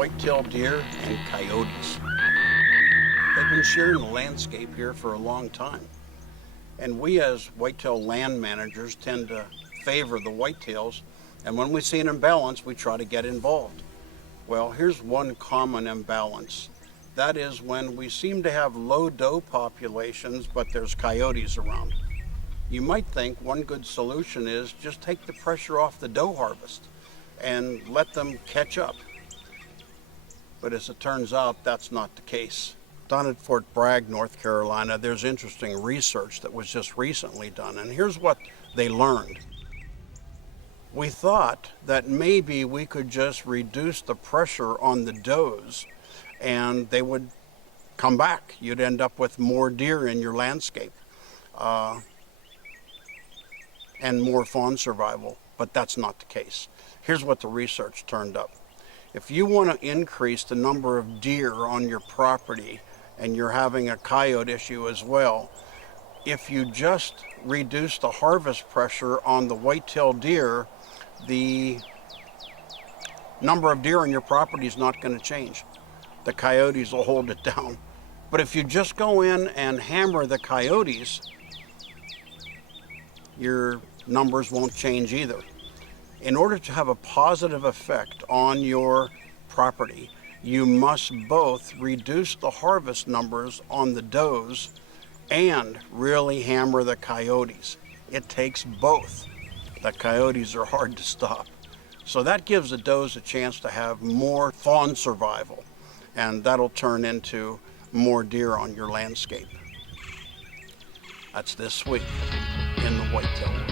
whitetail deer and coyotes. They've been sharing the landscape here for a long time. And we as whitetail land managers tend to favor the whitetails, and when we see an imbalance, we try to get involved. Well, here's one common imbalance. That is when we seem to have low doe populations, but there's coyotes around. You might think one good solution is just take the pressure off the doe harvest and let them catch up. But as it turns out, that's not the case. Down at Fort Bragg, North Carolina, there's interesting research that was just recently done, and here's what they learned. We thought that maybe we could just reduce the pressure on the does and they would come back. You'd end up with more deer in your landscape and more fawn survival, but that's not the case. Here's what the research turned up. If you want to increase the number of deer on your property, and you're having a coyote issue as well, if you just reduce the harvest pressure on the whitetail deer, the number of deer on your property is not going to change. The coyotes will hold it down. But if you just go in and hammer the coyotes, your numbers won't change either. In order to have a positive effect on your property, you must both reduce the harvest numbers on the does and really hammer the coyotes. It takes both. The coyotes are hard to stop. So that gives the does a chance to have more fawn survival, and that'll turn into more deer on your landscape. That's this week in the whitetail.